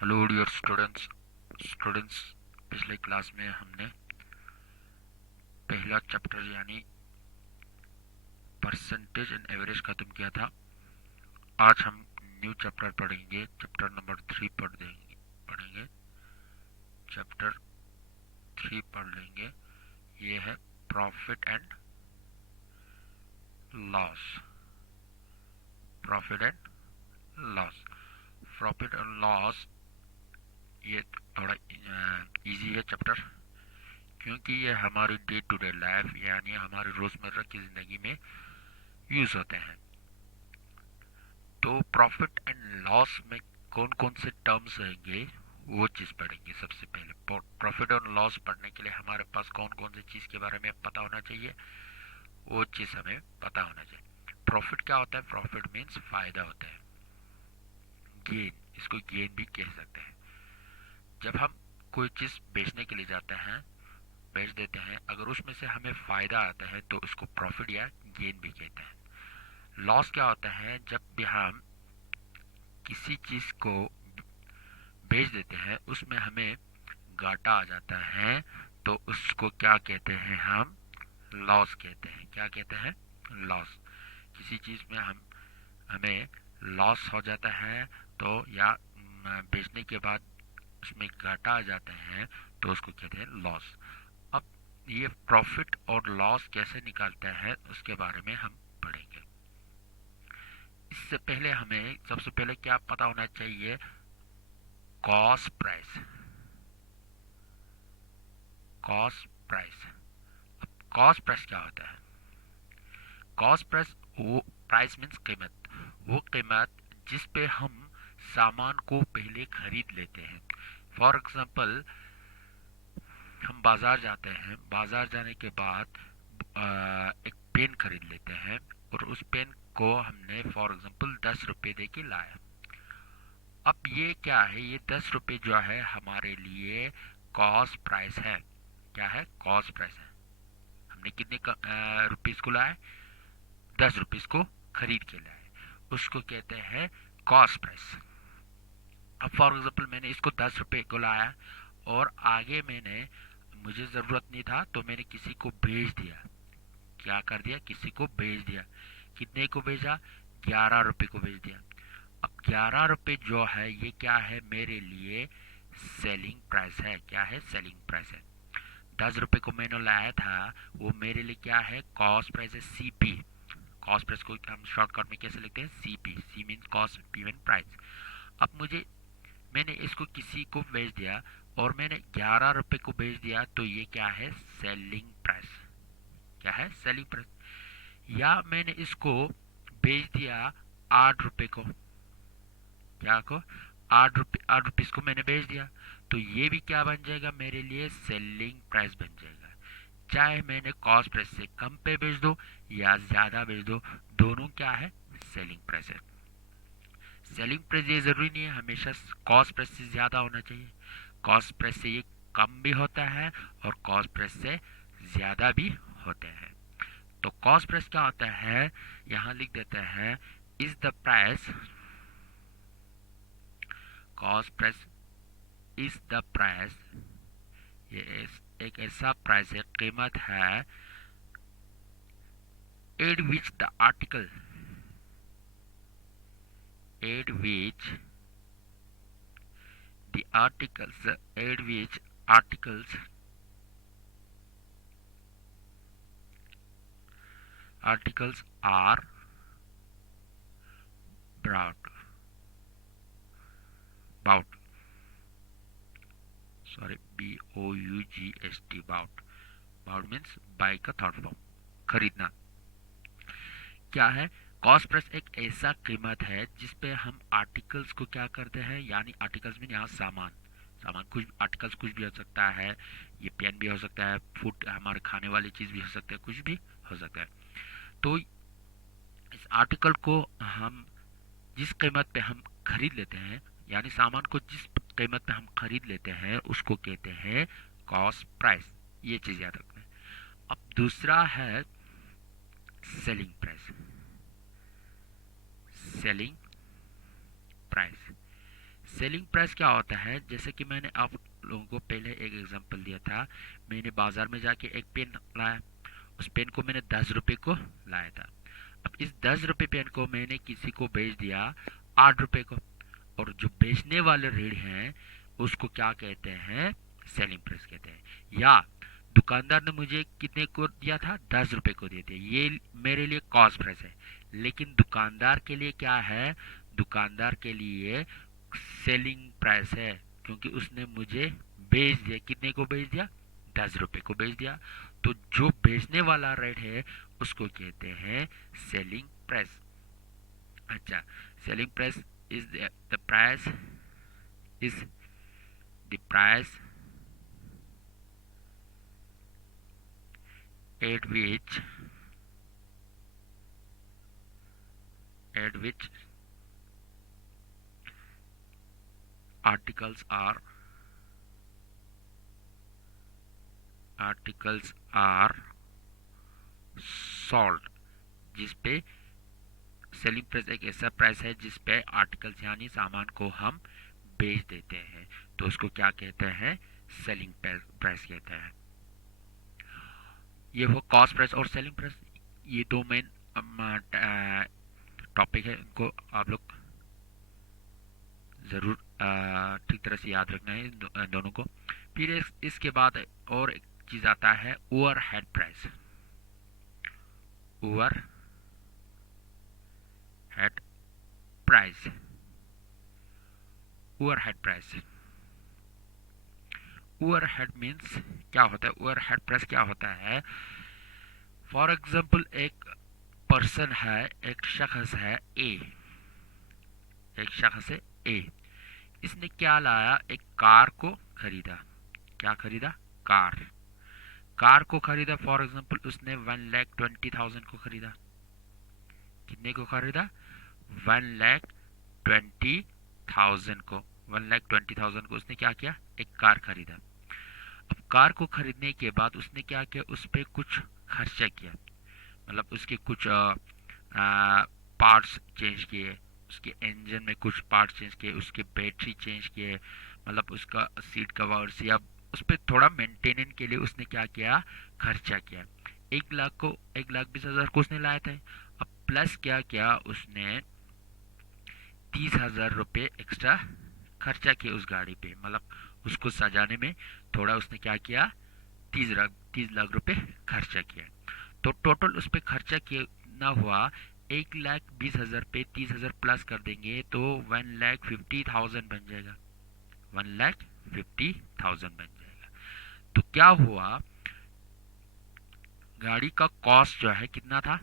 Hello dear students. पिछले class में हमने पहला चैप्टर यानी परसेंटेज एंड एवरेज खत्म किया था। आज हम न्यू चैप्टर पढ़ेंगे, चैप्टर नंबर 3 पढ़ेंगे। चैप्टर 3 पढ़ लेंगे। ये है profit and loss. Profit and loss. Profit and loss ये थोड़ा इजी है चैप्टर, क्योंकि ये हमारी डे टू डे लाइफ यानी हमारी रोज़मर्रा की ज़िंदगी में यूज़ होते हैं। तो प्रॉफिट एंड लॉस में कौन कौन से टर्म्स रहेंगे वो चीज़ पढ़ेंगे। सबसे पहले प्रॉफिट और लॉस पढ़ने के लिए हमारे पास कौन कौन सी चीज़ के बारे में पता होना चाहिए, वो चीज़ हमें पता होना चाहिए। प्रॉफिट क्या होता है? प्रॉफिट मीन्स फायदा होता है, गेन, इसको गेन भी कह सकते हैं। जब हम कोई चीज़ बेचने के लिए जाते हैं, बेच देते हैं, अगर उसमें से हमें फ़ायदा आता है तो उसको प्रॉफिट या गेन भी कहते हैं। लॉस क्या होता है? जब भी हम किसी चीज़ को बेच देते हैं, उसमें हमें घाटा आ जाता है, तो उसको क्या कहते हैं? हम लॉस कहते हैं। क्या कहते हैं? लॉस। किसी चीज़ में हमें लॉस हो जाता है, तो या बेचने के बाद उसमें घाटा आ जाता है, तो उसको कहते हैं लॉस। अब ये प्रॉफिट और लॉस कैसे निकालता है उसके बारे में हम पढ़ेंगे। इससे पहले हमें सबसे पहले क्या पता होना चाहिए? Cost price. Cost price. Cost price क्या होता है? कॉस्ट प्राइस, वो प्राइस मीन्स कीमत, वो कीमत जिस पे हम सामान को पहले खरीद लेते हैं। फॉर एग्जांपल, हम बाजार जाते हैं, बाजार जाने के बाद एक पेन खरीद लेते हैं, और उस पेन को हमने फॉर एग्जांपल 10 रुपये दे के लाया। अब ये क्या है? ये 10 रुपये जो है हमारे लिए कॉस्ट प्राइस है। क्या है? कॉस्ट प्राइस है। हमने कितने रुपीस को लाया? 10 रुपीस को खरीद के लाए, उसको कहते हैं कॉस्ट प्राइस। अब फॉर एग्जाम्पल मैंने इसको 10 रुपये को लाया, और आगे मुझे ज़रूरत नहीं था तो मैंने किसी को भेज दिया। क्या कर दिया? किसी को भेज दिया। कितने को भेजा? 11 रुपये को भेज दिया। अब 11 रुपये जो है ये क्या है मेरे लिए? सेलिंग प्राइस है। क्या है? सेलिंग प्राइस है। 10 रुपये को मैंने लाया था, वो मेरे लिए क्या है? कॉस्ट प्राइस है, सीपी। कॉस्ट प्राइस को हम शॉर्टकट में कैसे लिखते हैं? CP. C mean cost, P mean price. अब मैंने इसको किसी को भेज दिया, और मैंने 11 रुपये को भेज दिया, तो ये क्या है? Selling price. क्या है? Selling price. या मैंने इसको भेज दिया 8 रुपये को। क्या को? 8 रुपये, 8 रुपीज़ को मैंने भेज दिया, तो ये भी क्या बन जाएगा मेरे लिए? सेलिंग प्राइस बन जाएगा। चाहे मैंने कॉस्ट प्राइस से कम पे बेच दो या ज़्यादा बेच दो, दोनों क्या है? सेलिंग प्राइस है। सेलिंग प्राइस ये ज़रूरी नहीं है हमेशा कॉस्ट प्राइस से ज़्यादा होना चाहिए। कॉस्ट प्राइस से ये कम भी होता है, और कॉस्ट प्राइस से ज़्यादा भी होते हैं। तो कॉस्ट प्राइस क्या होता है? यहाँ लिख देते हैं, is the price. Cost price is the price, ये एक ऐसा प्राइस है, कीमत है, eight which the article, eight which the articles at which articles are brought bought sorry bought bought means buy का थर्ड फॉर्म, खरीदना। क्या है? कॉस्ट प्राइस एक ऐसा कीमत है जिस पे हम आर्टिकल्स को क्या करते हैं, यानी आर्टिकल्स में यहाँ सामान, सामान कुछ आर्टिकल्स कुछ भी हो सकता है, ये पेन भी हो सकता है, फूड हमारे खाने वाली चीज़ भी हो सकता है, कुछ भी हो सकता है। तो इस आर्टिकल को हम जिस कीमत पे हम खरीद लेते हैं, यानी सामान को जिस कीमत पे हम खरीद लेते हैं, उसको कहते हैं कॉस्ट प्राइस। ये चीज़ याद रखना है। अब दूसरा है selling price. Selling price. Selling price क्या होता है, जैसे कि मैंने आप लोगों को पहले एक एग्जांपल दिया था। मैंने बाजार में जाके एक पेन लाया, उस पेन को मैंने 10 रुपये को लाया था। अब इस 10 रुपये पेन को मैंने किसी को बेच दिया 8 रुपये को, और जो बेचने वाले ऋण हैं उसको क्या कहते हैं, सेलिंग प्राइस कहते हैं। या दुकानदार ने मुझे कितने को दिया था, 10 रुपये को दे दिया, ये मेरे लिए कॉस्ट प्राइस है। लेकिन दुकानदार के लिए क्या है, दुकानदार के लिए सेलिंग प्राइस है, क्योंकि उसने मुझे बेच दिया, कितने को बेच दिया, 10 रुपये को बेच दिया। तो जो बेचने वाला रेट है उसको कहते हैं सेलिंग प्राइस। अच्छा, selling price is the price is the price at which articles are sold, जिस पे सेलिंग प्राइस एक ऐसा प्राइस है जिस पे आर्टिकल्स यानी सामान को हम बेच देते हैं, तो उसको क्या कहते हैं, सेलिंग प्राइस कहते हैं। ये वो कॉस्ट प्राइस और सेलिंग प्राइस, ये दो मेन टॉपिक है, इनको आप लोग ज़रूर ठीक तरह से याद रखना है दोनों को। फिर इसके बाद और एक चीज़ आता है overhead price. Overhead price, overhead price, overhead means क्या होता है, ओवरहेड प्राइस क्या होता है। फॉर एग्जांपल एक पर्सन है, एक शख्स है ए, एक शख्स है ए, इसने क्या लाया, एक कार को खरीदा। क्या खरीदा, कार, कार को खरीदा। फॉर एग्जांपल उसने 1,20,000 को खरीदा। कितने को खरीदा, 1,20,000 को, 1,20,000 को उसने क्या किया, एक कार खरीदा। अब कार को खरीदने के बाद उसने क्या किया, उस पर कुछ खर्चा किया, मतलब उसके कुछ पार्ट्स चेंज किए, उसके इंजन में कुछ पार्ट चेंज किए, उसके बैटरी चेंज किए, मतलब उसका सीट कवर्स या उस पर थोड़ा मेंटेनेंस के लिए उसने क्या किया, खर्चा किया। 1,20,000 को उसने लाया था। अब प्लस क्या किया उसने, 30,000 रुपये एक्स्ट्रा खर्चा किया उस गाड़ी पे, मतलब उसको सजाने में थोड़ा उसने क्या किया, 30 लाख रुपये खर्चा किया। तो टोटल उस पर खर्चा कितना हुआ, 1,20,000 पे 30,000 प्लस कर देंगे तो 1,50,000 बन जाएगा, 1,50,000 बन जाएगा। तो क्या हुआ, गाड़ी का कॉस्ट जो है कितना था,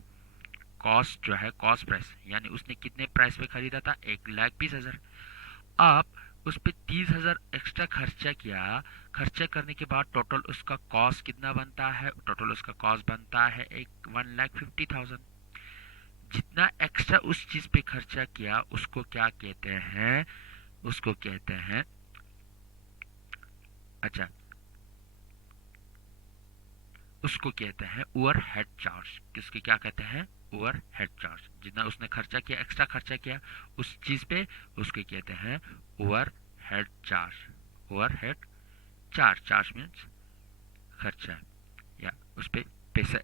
कॉस्ट जो है कॉस्ट प्राइस, यानी उसने कितने प्राइस पे खरीदा था, 1,20,000। अब उस पर 30,000 एक्स्ट्रा खर्चा किया, खर्चा करने के बाद टोटल उसका कॉस्ट कितना बनता है, टोटल उसका कॉस्ट बनता है 1,50,000। जितना एक्स्ट्रा उस चीज पे खर्चा किया उसको क्या कहते हैं, उसको कहते हैं, अच्छा उसको कहते हैं ओवरहेड चार्ज। किसके क्या कहते हैं, ओवरहेड चार्ज। जितना उसने खर्चा किया, एक्स्ट्रा खर्चा किया उस चीज पे, उसको कहते हैं overhead charge. Overhead charge, charge means खर्चा, या उस पे पैसा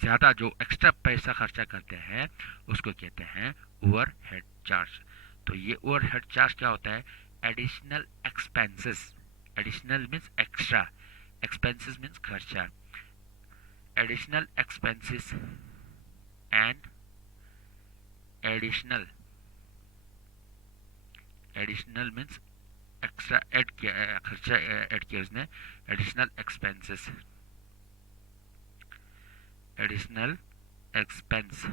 ज्यादा जो एक्स्ट्रा पैसा खर्चा करते हैं उसको कहते हैं ओवरहेड चार्ज। तो ये ओवरहेड चार्ज क्या होता है, additional expenses, additional means extra, expenses means खर्चा, additional expenses and additional means extra add किया, खर्चा ऐड किया उसने, एडिशनल एक्सपेंसेस, एडिशनल एक्सपेंस,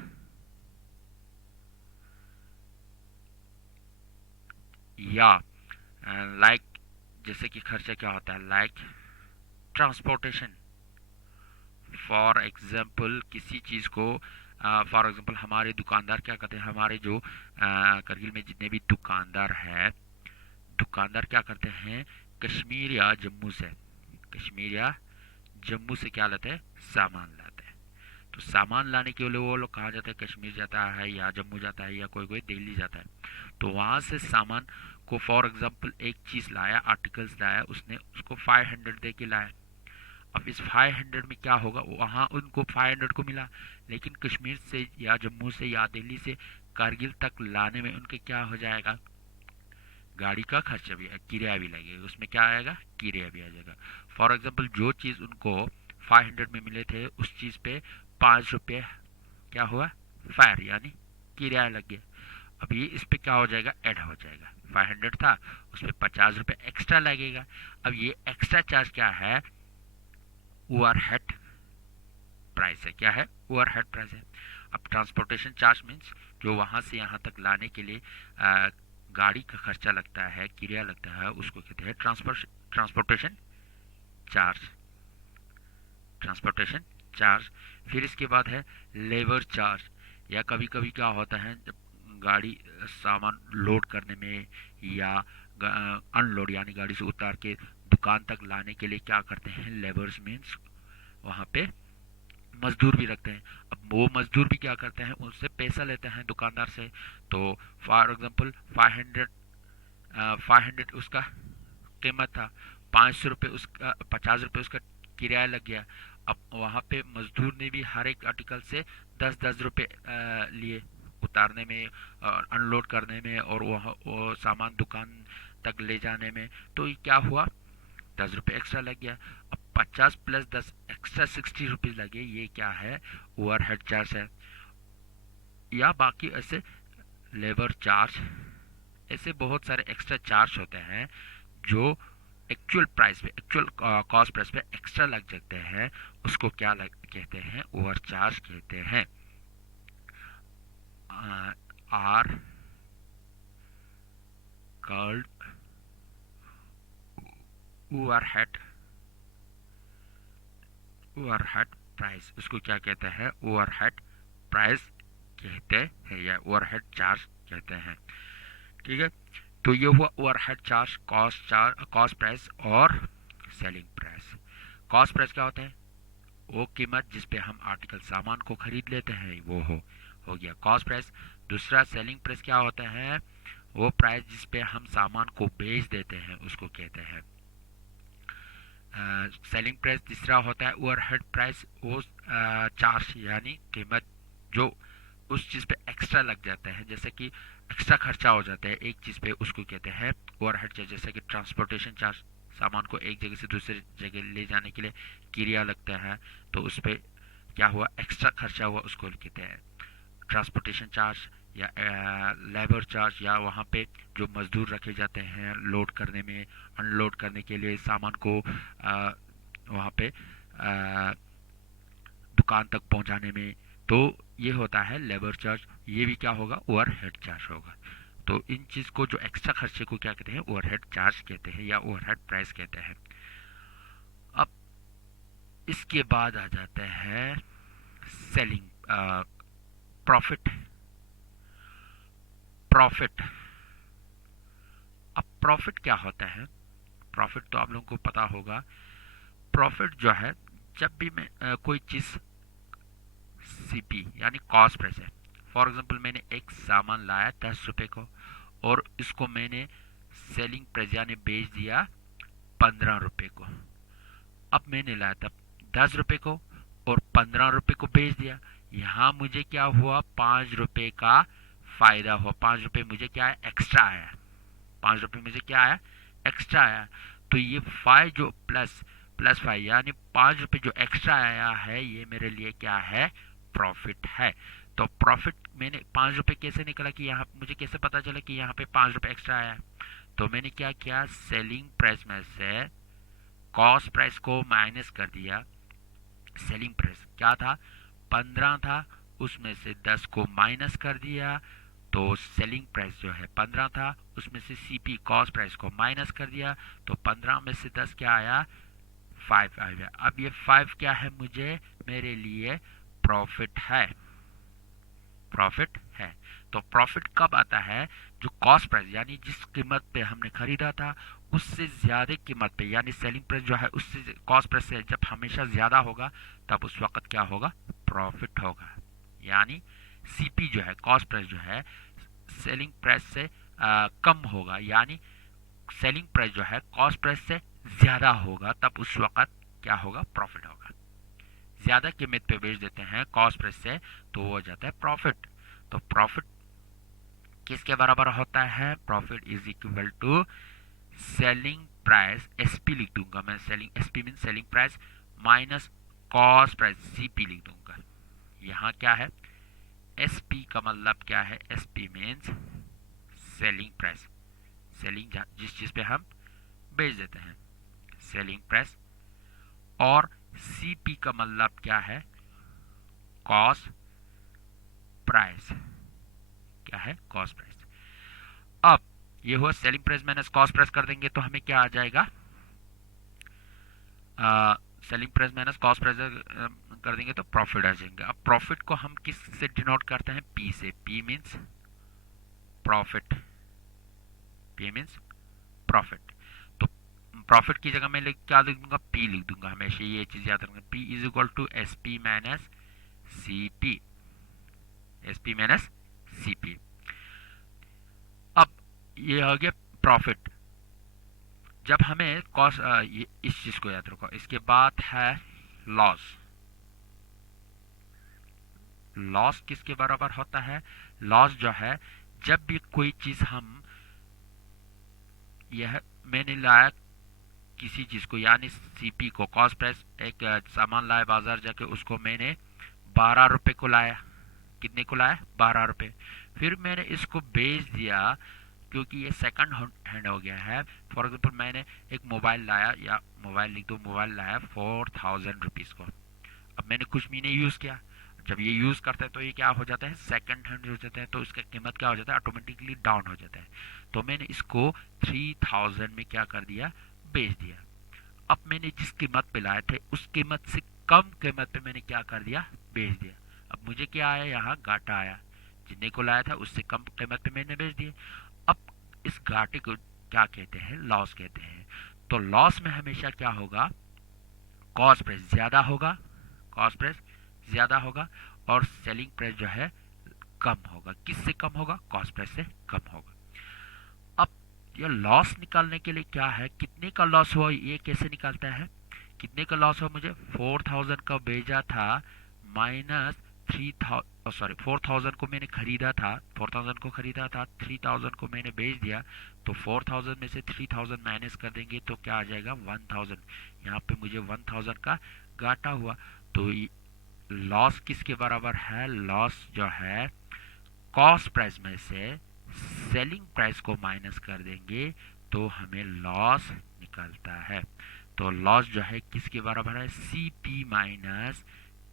या लाइक जैसे कि खर्चा क्या होता है, लाइक ट्रांसपोर्टेशन। फॉर एग्जाम्पल किसी चीज़ को, फॉर एग्जाम्पल हमारे दुकानदार क्या करते हैं, हमारे जो करगिल में जितने भी दुकानदार हैं, दुकानदार क्या करते हैं, कश्मीर या जम्मू से, कश्मीर या जम्मू से क्या लाते हैं, सामान लाते हैं। तो सामान लाने के लिए वो लोग कहाँ जाते हैं, कश्मीर जाता है या जम्मू जाता है या कोई कोई दिल्ली जाता है। तो वहाँ से सामान को फॉर एग्जांपल एक चीज़ लाया, आर्टिकल्स लाया, उसने उसको 500 दे के लाया। अब इस 500 में क्या होगा, वहाँ उनको 500 को मिला, लेकिन कश्मीर से या जम्मू से या दिल्ली से कारगिल तक लाने में उनके क्या हो जाएगा, गाड़ी का खर्चा भी, किराया भी लगेगा, उसमें क्या आएगा, किराया भी आ जाएगा। फॉर एग्जांपल जो चीज़ उनको 500 में मिले थे उस चीज़ पे 5 रुपये क्या हुआ, फायर यानी किराया लग गया। अब ये इस पे क्या हो जाएगा, ऐड हो जाएगा, 500 था उस पर 50 रुपये एक्स्ट्रा लगेगा। अब ये एक्स्ट्रा चार्ज क्या है, ओवरहेड प्राइस है। क्या है, ओवरहेड प्राइस है। अब ट्रांसपोर्टेशन चार्ज मीन्स जो वहाँ से यहाँ तक लाने के लिए गाड़ी का खर्चा लगता है, किराया लगता है, उसको कहते हैं ट्रांसपोर्टेशन चार्ज, ट्रांसपोर्टेशन चार्ज। फिर इसके बाद है लेबर चार्ज, या कभी कभी क्या होता है जब गाड़ी सामान लोड करने में या अनलोड यानी गाड़ी से उतार के दुकान तक लाने के लिए क्या करते हैं, लेबर्स मीन्स वहाँ पे मजदूर भी रखते हैं। अब वो मजदूर भी क्या करते हैं, उससे पैसा लेते हैं दुकानदार से। तो फॉर एग्जांपल 500 उसका कीमत था, 500 रुपये उसका, 50 रुपये उसका किराया लग गया। अब वहाँ पे मजदूर ने भी हर एक आर्टिकल से 10-10 रुपये लिए उतारने में और अनलोड करने में और वो सामान दुकान तक ले जाने में। तो ये क्या हुआ, 10 रुपये एक्स्ट्रा लग गया। अब 50 प्लस 10 एक्स्ट्रा 60 रुपीज़ लगे, ये क्या है, ओवरहेड चार्ज है। या बाकी ऐसे लेबर चार्ज, ऐसे बहुत सारे एक्स्ट्रा चार्ज होते हैं जो एक्चुअल प्राइस पे, एक्चुअल कॉस्ट प्राइस पे एक्स्ट्रा लग जाते हैं, उसको क्या कहते हैं, ओवर चार्ज कहते हैं। Are called overhead, overhead price, उसको क्या कहते हैं, ओवरहेड प्राइस कहते हैं या ओवरहेड चार्ज कहते हैं। ठीक है, तो ये हुआ ओवरहेड चार्ज, कॉस्ट प्राइस और सेलिंग प्राइस। कॉस्ट प्राइस क्या होता है, वो कीमत जिस पे हम आर्टिकल सामान को खरीद लेते हैं वो हो गया कॉस्ट प्राइस। दूसरा सेलिंग प्राइस क्या होता है, वो प्राइस जिस पे हम सामान को बेच देते हैं उसको कहते हैं सेलिंग प्राइस। तीसरा होता है ओवरहेड प्राइस, वो चार्ज यानी कीमत जो उस चीज़ पे एक्स्ट्रा लग जाता है, जैसे कि एक्स्ट्रा खर्चा हो जाता है एक चीज़ पे, उसको कहते हैं ओवरहेड चार्ज। जैसे कि ट्रांसपोर्टेशन चार्ज, सामान को एक जगह से दूसरी जगह ले जाने के लिए किराया लगता है, तो उस पर क्या हुआ, एक्स्ट्रा खर्चा हुआ, उसको कहते हैं ट्रांसपोर्टेशन चार्ज या लेबर चार्ज। या वहाँ पे जो मजदूर रखे जाते हैं लोड करने में, अनलोड करने के लिए सामान को वहाँ पे दुकान तक पहुँचाने में, तो ये होता है लेबर चार्ज। ये भी क्या होगा, ओवरहेड चार्ज होगा। तो इन चीज़ को जो एक्स्ट्रा खर्चे को क्या कहते हैं, ओवरहेड चार्ज कहते हैं या ओवरहेड प्राइस कहते हैं। अब इसके बाद आ जाता है सेलिंग प्रॉफिट। प्रॉफिट, अब प्रॉफिट क्या होता है, प्रॉफिट तो आप लोगों को पता होगा। प्रॉफिट जो है, जब भी मैं कोई चीज़ सीपी यानी कॉस्ट प्राइस है, फॉर एग्जांपल मैंने एक सामान लाया 10 रुपये को और इसको मैंने सेलिंग प्राइस यानी बेच दिया 15 रुपये को। अब मैंने लाया तब 10 रुपये को और 15 रुपये को बेच दिया, यहाँ मुझे क्या हुआ, 5 रुपये का फ़ायदा हुआ, 5 रुपये मुझे क्या है, एक्स्ट्रा आया, 5 रुपये मुझे क्या आया, एक्स्ट्रा आया। तो ये 5 जो प्लस 5 यानी 5 रुपये जो एक्स्ट्रा आया है, ये मेरे लिए क्या है, प्रॉफिट है। तो प्रॉफिट मैंने 5 रुपये कैसे निकला, कि यहाँ मुझे कैसे पता चला कि यहाँ पे 5 रुपये एक्स्ट्रा आया, तो मैंने क्या किया, सेलिंग प्राइस में से कॉस्ट प्राइस को माइनस कर दिया। सेलिंग प्राइस क्या था, 15 था, उसमें से 10 को माइनस कर दिया, तो सेलिंग प्राइस जो है 15 था, उसमें से सीपी कॉस्ट प्राइस को माइनस कर दिया, तो 15 में से 10 क्या आया, 5 आ गया। अब ये 5 क्या है, मुझे मेरे लिए प्रॉफिट है, प्रॉफिट है। तो प्रॉफिट कब आता है, जो कॉस्ट प्राइस यानी जिस कीमत पे हमने खरीदा था उससे ज़्यादा कीमत पे, यानी सेलिंग प्राइस जो है उससे कॉस्ट प्राइस से जब हमेशा ज़्यादा होगा तब उस वक्त क्या होगा, प्रॉफिट होगा। यानी सीपी जो है, कॉस्ट प्राइस जो है सेलिंग प्राइस से कम होगा, यानी सेलिंग प्राइस जो है कॉस्ट प्राइस से ज़्यादा होगा, तब उस वक़्त क्या होगा, प्रॉफिट होगा। ज़्यादा कीमत पे बेच देते हैं कॉस्ट प्राइस से, तो वो हो जाता है प्रॉफिट। तो प्रॉफिट किसके बराबर होता है, profit is equal to selling price, SP लिख दूंगा मैं, selling SP mean selling price minus cost price CP लिख दूंगा। यहाँ क्या है, एसपी का मतलब क्या है, SP means selling price, selling जिस चीज़ पे हम बेच देते हैं, सेलिंग प्राइस। और सीपी का मतलब क्या है, कॉस्ट प्राइस, क्या है, कॉस्ट प्राइस। अब ये हुआ selling price minus cost price कर देंगे तो हमें क्या आ जाएगा, selling price minus cost price कर देंगे तो प्रॉफिट आ जाएंगे। अब प्रॉफिट को हम किस से डिनोट करते हैं, पी से, P means profit, P means profit. तो प्रॉफिट की जगह मैं क्या लिख दूंगा, पी लिख दूंगा, हमेशा ये चीज याद रखना, P is equal to S P minus C P, S P minus C P. अब ये हो गया प्रॉफिट। जब हमें कॉस्ट, इस चीज को याद रखो, इसके बाद है लॉस। लॉस किसके बराबर होता है, लॉस जो है जब भी कोई चीज हम, यह मैंने लाया किसी चीज को, यानी सीपी को, कॉस्ट प्राइस, एक सामान लाया बाजार जाके, उसको मैंने 12 रुपए को लाया, कितने को लाया, 12 रुपए। फिर मैंने इसको बेच दिया, क्योंकि ये सेकंड हैंड हो गया है। फॉर एग्जाम्पल मैंने एक मोबाइल लाया, या मोबाइल लिख दो, मोबाइल लाया 4000 रुपीज को। अब मैंने कुछ महीने यूज किया, जब ये यूज करता है तो ये क्या हो जाता है, सेकंड हैंड हो जाता है, तो इसका कीमत क्या हो जाता है, ऑटोमेटिकली डाउन हो जाता है। तो मैंने इसको 3000 में क्या कर दिया, बेच दिया। अब मैंने जिस कीमत पे लाए थे उस कीमत से कम कीमत पे मैंने क्या कर दिया, बेच दिया। अब मुझे क्या आया, यहाँ घाटा आया, जितने को लाया था उससे कम कीमत पे मैंने बेच दिया। अब इस घाटे को क्या कहते हैं, लॉस कहते हैं। तो लॉस में हमेशा क्या होगा, कॉस्ट प्राइस ज्यादा होगा, कॉस्ट प्राइस ज्यादा होगा, और सेलिंग प्राइस जो है कम होगा। किससे कम होगा, कॉस्ट प्राइस से कम होगा। अब ये लॉस निकालने के लिए क्या है, कितने का लॉस हुआ ये कैसे निकालता है, कितने का लॉस हुआ, मुझे 4000 का भेजा था, माइनस 3000, सॉरी 4000 को मैंने खरीदा था, 4000 को खरीदा था, 3000 को मैंने बेच दिया। तो 4000 में से 3000 माइनस कर देंगे तो क्या आ जाएगा, 1000। यहाँ पे मुझे 1000 का घाटा हुआ। तो लॉस किसके बराबर है, लॉस जो है कॉस्ट प्राइस में से सेलिंग प्राइस को माइनस कर देंगे तो हमें लॉस निकलता है। तो लॉस जो है किसके बराबर है, C P minus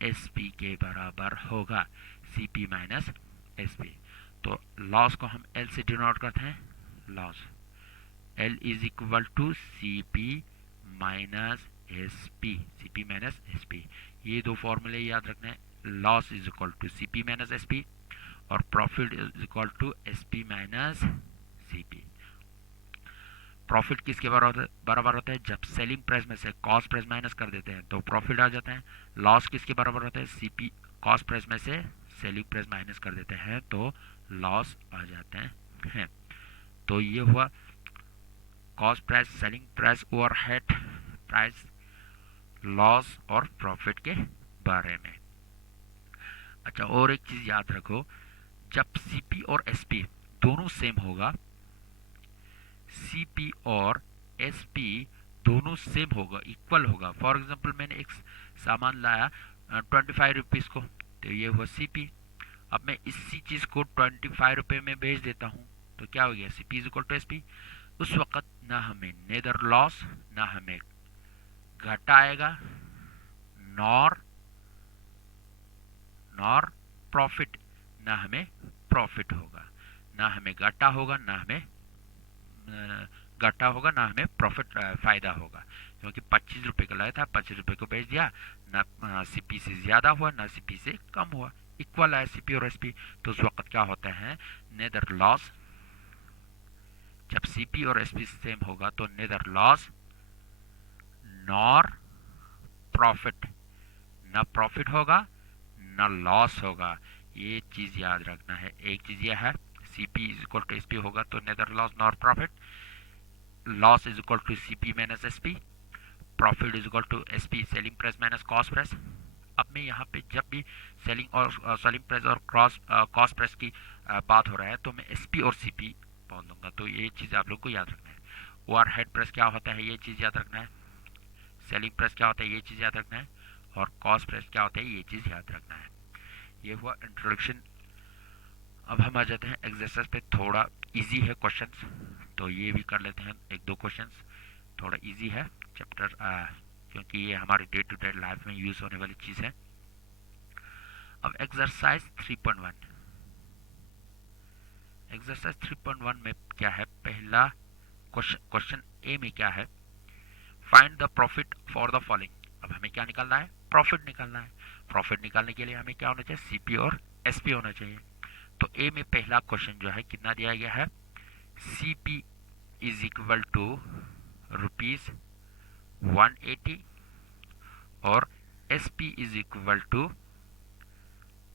S P के बराबर होगा, C P minus S P. तो लॉस को हम एल से डिनोट करते हैं, loss L is equal to C P minus S P, C P minus S P. ये दो फॉर्मूले याद रखना है, loss is equal to C P minus S P, और profit is equal to S P minus C P. Profit किसके बराबर होता है, जब सेलिंग प्राइस में से कॉस्ट प्राइस माइनस कर देते हैं तो प्रॉफिट आ जाता है। लॉस किसके बराबर होता है, सीपी, कॉस्ट प्राइस में से सेलिंग प्राइस माइनस कर देते हैं तो लॉस आ जाते हैं। तो ये हुआ cost price, selling price, overhead price, loss और प्रॉफिट के बारे में। अच्छा, और एक चीज याद रखो, जब सीपी और एसपी दोनों सेम होगा, सीपी और एसपी दोनों सेम होगा, इक्वल होगा। फॉर एग्जांपल मैंने एक सामान लाया 25 रुपीज को, तो ये हुआ सीपी। अब मैं इसी चीज को 25 रुपए में बेच देता हूँ तो क्या हो गया, CP is equal to SP. उस वक्त ना हमें नेदर लॉस, ना हमें घाटा आएगा, नॉर नॉर प्रॉफिट, ना हमें प्रॉफिट होगा, ना हमें घाटा होगा, ना हमें घाटा होगा, ना हमें प्रॉफिट फायदा होगा। क्योंकि 25 रुपए का लाया था, 25 रुपए को बेच दिया, ना सीपी से ज्यादा हुआ ना सीपी से कम हुआ, इक्वल है सीपी और एसपी। तो उस वक्त क्या होता है, नेदर लॉस, जब सीपी और एसपी सेम होगा तो नेदर लॉस नॉर प्रॉफिट, ना प्रॉफिट होगा ना लॉस होगा। ये चीज याद रखना है। एक चीज यह है C P is equal to S P होगा, तो neither loss nor profit, loss is equal to C P minus S P, profit is equal to S P selling price minus cost price. अब मैं यहाँ पे जब भी selling price और cost price की बात हो रहा है तो मैं एस पी और सी पी बोल दूंगा, तो ये चीज़ आप लोग को याद रखना है। ओवर हेड प्राइस क्या होता है ये चीज़ याद रखना है, सेलिंग प्राइस क्या होता है ये चीज़ याद रखना है, और कॉस्ट प्राइस क्या होता है ये चीज़ याद रखना है। ये हुआ इंट्रोडक्शन। अब हम आ जाते हैं एक्सरसाइज पे, थोड़ा इजी है क्वेश्चंस, तो ये भी कर लेते हैं एक दो क्वेश्चंस। थोड़ा इजी है चैप्टर, क्योंकि ये हमारे डे टू डे लाइफ में यूज़ होने वाली चीज़ है। अब एक्सरसाइज 3.1, एक्सरसाइज 3.1 में क्या है, पहला क्वेश्चन ए में क्या है, find the profit for the following. अब हमें क्या निकालना है, प्रॉफिट निकालना है। प्रॉफिट निकालने के लिए हमें क्या होना चाहिए, सीपी और एसपी होना चाहिए। तो ए में पहला क्वेश्चन जो है कितना दिया गया है, CP is equal to rupees 180 और एसपी इज इक्वल टू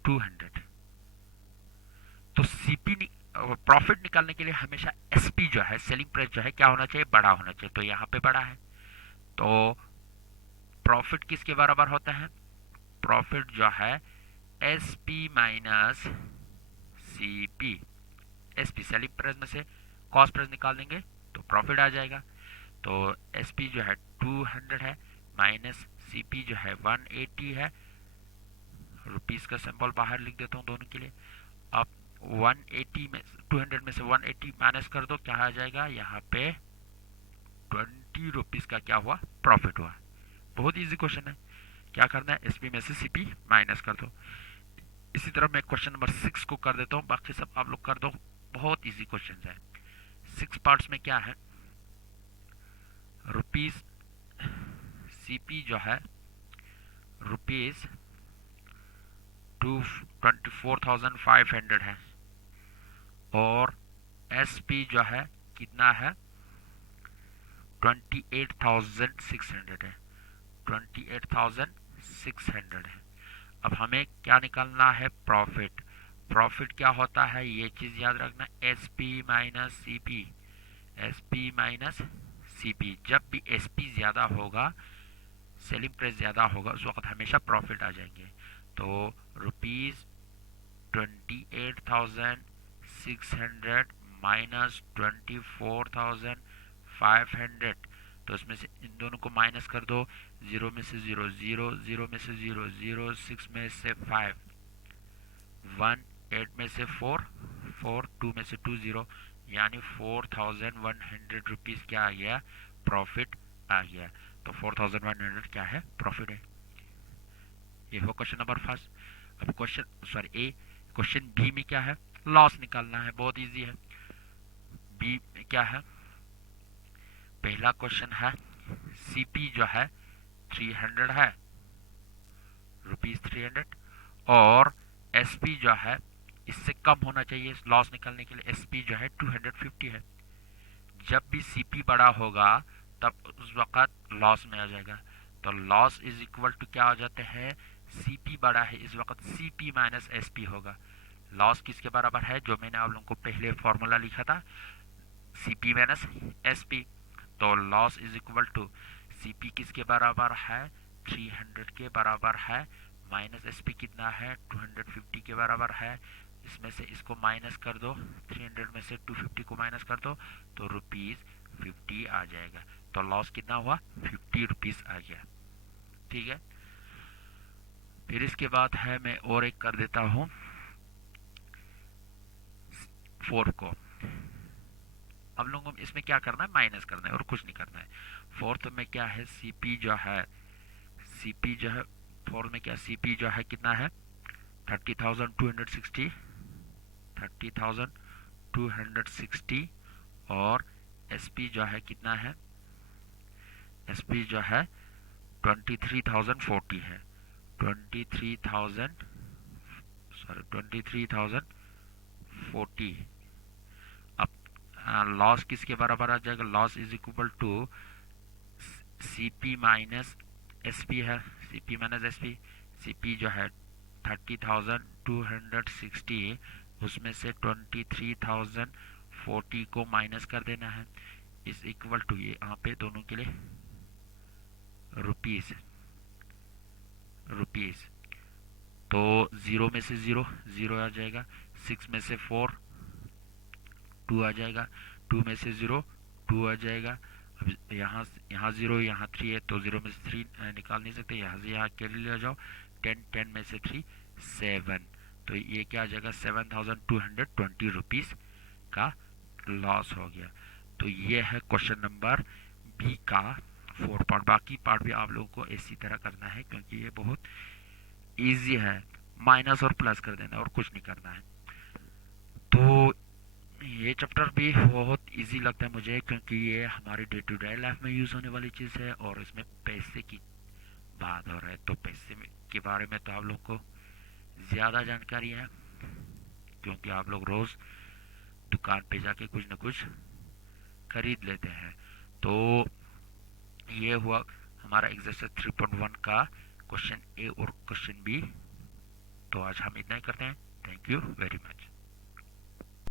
200। तो सीपी प्रॉफिट निकालने के लिए हमेशा एसपी जो है सेलिंग प्राइस जो है क्या होना चाहिए, बड़ा होना चाहिए, तो यहाँ पे बड़ा है। तो प्रॉफिट किसके बराबर होता है, प्रॉफिट जो है S P minus C P. S P selling price में से कॉस्ट प्राइस निकाल देंगे तो प्रॉफिट आ जाएगा। तो एस पी जो है 200 है माइनस सी पी जो है 180 है, रुपीस का सिंबल बाहर लिख देता हूँ दोनों के लिए। अब 180 में 200 में से 180 माइनस कर दो, क्या आ जाएगा यहाँ पे 20 रुपीस का क्या हुआ, प्रॉफिट हुआ। बहुत इजी क्वेश्चन है, क्या करना है, एसपी में से सीपी माइनस कर दो। इसी तरह मैं क्वेश्चन नंबर 6 को कर देता हूँ, बाकी सब आप लोग कर दो, बहुत इजी क्वेश्चन है। 6 पार्ट्स में क्या है, रुपीज सीपी जो है रुपीज 24,500 है और एसपी जो है कितना है 28,600 है, 28,600 है। अब हमें क्या निकालना है, प्रॉफिट। प्रॉफिट क्या होता है ये चीज याद रखना, S P minus C P, S P minus C P. जब भी एस पी ज्यादा होगा, सेलिंग प्राइस ज्यादा होगा, उस वक्त हमेशा प्रॉफिट आ जाएंगे। तो रुपीज 28,600 माइनस 24,500, तो इसमें से इन दोनों को माइनस कर दो, 0 में से 0 0, 0 में से 0 0, 6 में से 5 1, 8 में से 4 4, 2 में से 2 0, यानी 4,100 रुपीज क्या आ गया, प्रॉफिट आ गया। तो 4,100 क्या है, प्रॉफिट है। ये हो क्वेश्चन नंबर फर्स्ट। अब क्वेश्चन बी में क्या है, लॉस निकालना है, बहुत इजी है। बी में क्या है, पहला क्वेश्चन है सीपी जो है 300 है, रुपीज 300, और एसपी जो है इससे कम होना चाहिए लॉस निकालने के लिए, एसपी जो है 250 है। जब भी सीपी बड़ा होगा तब उस वक्त लॉस में आ जाएगा, तो लॉस इज इक्वल टू क्या हो जाते हैं, सीपी बड़ा है इस वक्त सीपी माइनस एसपी होगा। लॉस किसके बराबर है, जो मैंने आप लोगों को पहले फॉर्मूला लिखा था, सीपी माइनस एसपी। तो loss is equal to CP किसके बराबर है, 300 के बराबर है, माइनस एसपी कितना है 250 के बराबर है। इसमें से इसको माइनस कर दो, 300 में से 250 को माइनस कर दो, तो रुपीज 50 आ जाएगा। तो लॉस कितना हुआ, 50 रुपीज आ गया। ठीक है, फिर इसके बाद है, मैं और एक कर देता हूं 4 को। अब लोगों को इसमें क्या करना है, माइनस करना है और कुछ नहीं करना है। फोर्थ में क्या है, सीपी जो है, सीपी जो है फोर्थ में क्या, सीपी जो है कितना है 30,260, 30,260, और एसपी जो है कितना है, एसपी जो है 23,040 है, 23,040। अब लॉस किसके बराबर आ जाएगा, loss is equal to CP minus SP है, सीपी माइनस एसपी। सीपी जो है 30,260 उसमें से 23,040 को माइनस कर देना है, इज इक्वल टू ये यहाँ पे दोनों के लिए रुपीज़ रुपीज़। तो ज़ीरो में से ज़ीरो ज़ीरो आ जाएगा, 6 में से 4 2 आ जाएगा, 2 में से 0 2 आ जाएगा। अब यहाँ यहाँ 0 यहाँ 3 है तो 0 में से 3 निकाल नहीं सकते, यहाँ से यहाँ कैरी ले जाओ, 10 में से 3 7, तो ये क्या आ जाएगा 7,220 रुपीज़ का लॉस हो गया। तो ये है क्वेश्चन नंबर बी का 4 पार्ट। बाकी पार्ट भी आप लोगों को इसी तरह करना है क्योंकि ये बहुत इजी है, माइनस और प्लस कर देना और कुछ नहीं करना है। तो ये चैप्टर भी बहुत इजी लगता है मुझे क्योंकि ये हमारी डे टू डे लाइफ में यूज़ होने वाली चीज़ है और इसमें पैसे की बात हो रहा है, तो पैसे के बारे में तो आप लोग को ज़्यादा जानकारी है क्योंकि आप लोग रोज़ दुकान पे जाके कुछ ना कुछ खरीद लेते हैं। तो ये हुआ हमारा एक्सरसाइज 3.1 का क्वेश्चन ए और क्वेश्चन बी। तो आज हम इतना ही करते हैं। Thank you very much.